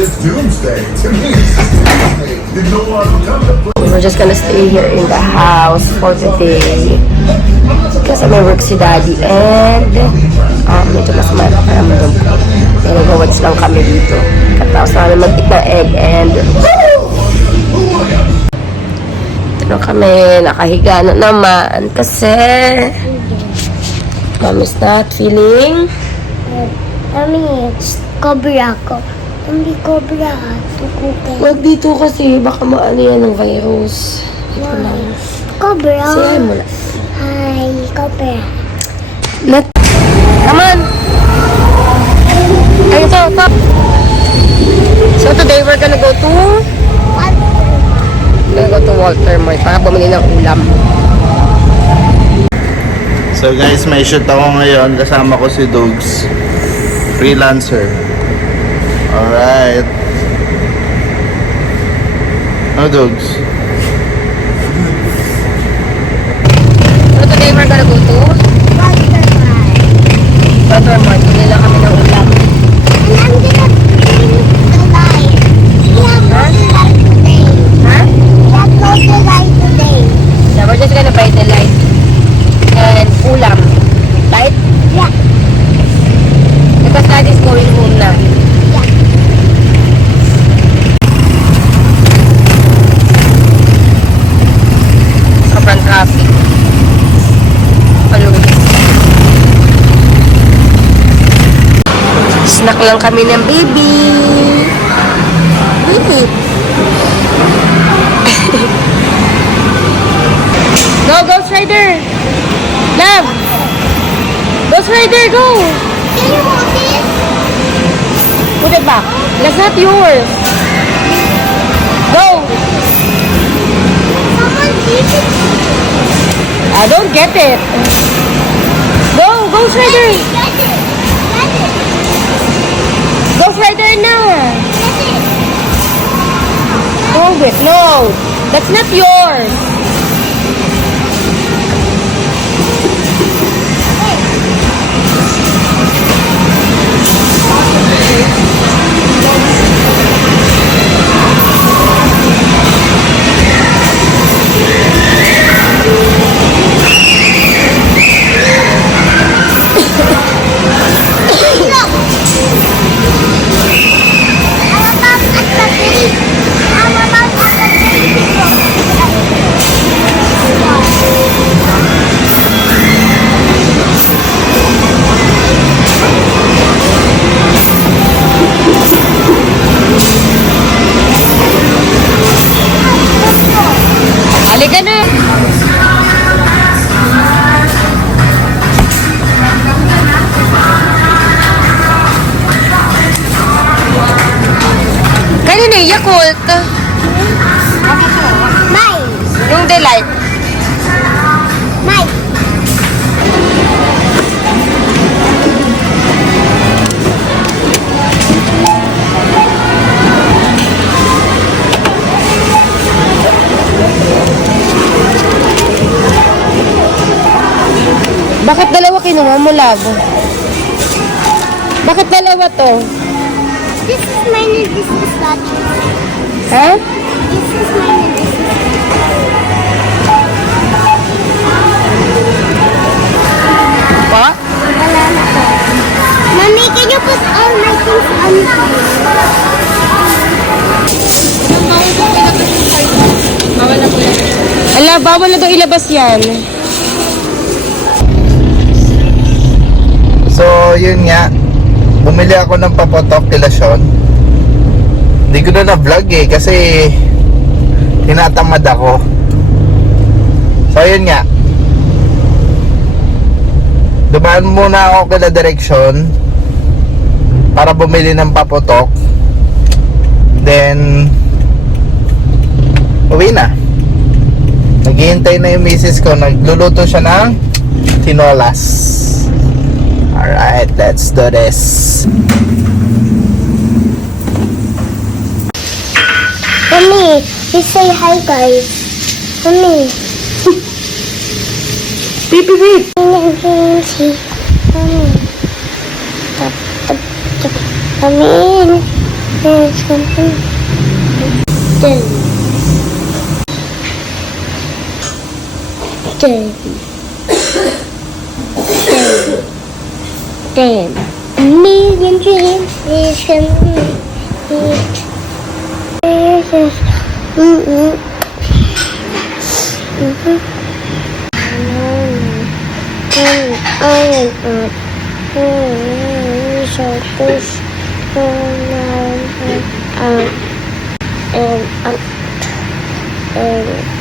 it's doomsday. To me, it's Disney. You know what? Come to play. We're just gonna stay here in the house for the day. Kasi may work si Daddy and medyo masama yung pakiramdam ko. Kaya nag-watch lang kami dito. Katapos namin mag-eat ng egg and ito na kami, nakahiga na naman kasi Mommy's not feeling. Mami, cobra ako. Hindi cobra. Tukukin. Wag dito kasi baka maano yan ng virus. Dito lang. Cobra. Sayahin mo na. Hi, cobra. Come on! Ay, ito. So today we're gonna go to Walter Mart para bumili ng ulam. So guys, may shoot ako ngayon. Kasama ko si Dogs. Freelancer. Alright. Ano, Dogs? So today we're gonna go to Walter Mart. Bumili lang kami ng ulam. And I'm gonna bring the light. We have no light today. Ha? We have no light today. So we're just gonna buy the light and ulam. Light? Yeah. Because Daddy's going home na. Yeah. Sobrang traffic. Palugis. Snack lang kami ng baby. Baby. Go, Ghost Rider. Love. Ghost Rider, go. Can you hold this? Put it back. That's not yours. Go. Someone keep it. I don't get it. Go, Ghost Rider. Get it. Get it. Ghost Rider na. Get it. Hold it. No. That's not yours. Halika na. Kanina yung Yakult. Mine. Yung Delight. Mine. Bakit dalawa kinuha mo, love? Bakit dalawa to? This is mine and this is not. Ha? This is mine and this is Pa? wala na to. Mommy, can you put all my things on Ala, bawal na daw ilabas yan. So, yun nga. Bumili ako ng papotok kila Sean. Hindi ko na na-vlog eh kasi tinatamad ako. So, yun nga. Dumaan muna ako kila Direksyon para bumili ng papotok. Then, uwi na. Naghihintay na yung misis ko. Nagluluto siya ng tinolas. Alright, let's do this. Mommy, you say hi, guys. Mommy. Beep, beep, beep. Mommy. Mommy. Damn. Million dreams is complete.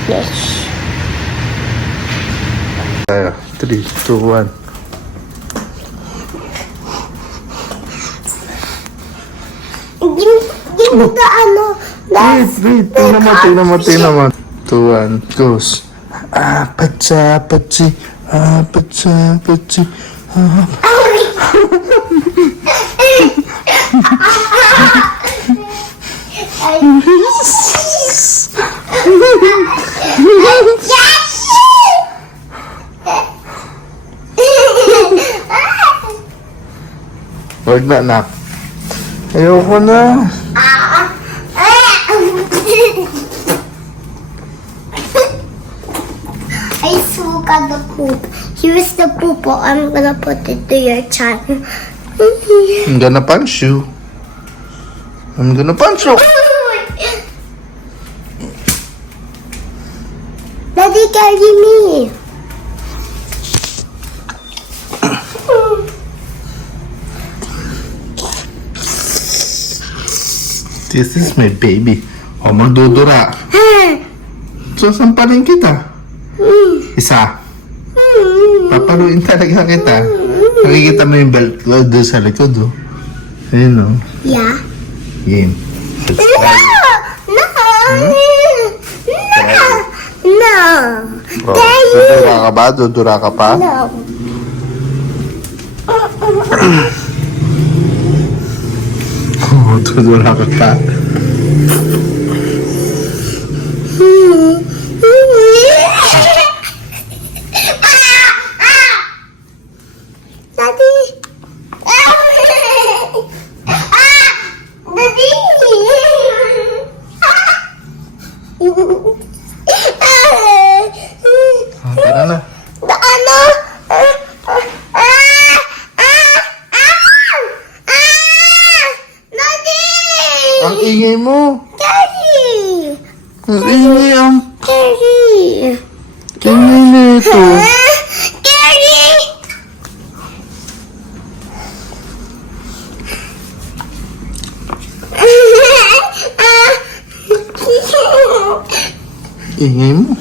Yes. 3, 2, 1. Give me the ano. Wait, tingnan mo. 2, 1, goes. Pacha, pachi, pacha, pachi. Wag na, anak. Ayoko na. I suka the poop. Here's the poop. I'm gonna put it to your chan. I'm gonna punch you. Daddy, carry me. This is my baby. O, magdudura. Sasampalin kita. Isa. Papaluin talaga kita. Nakikita mo yung belt ko doon sa likod, oh. Ayun, oh. Yeah. Game. Let's No! try. No! No! No! Oh, Daddy! dudura ka ba? Dudura ka pa? No. Oo, dudura ka pa. Daddy! Daddy! Tara na. Ano? Daddy! Ang ingay mo. Daddy! Ang ingay ang Daddy! ingay nito. Daddy! Ingay mo.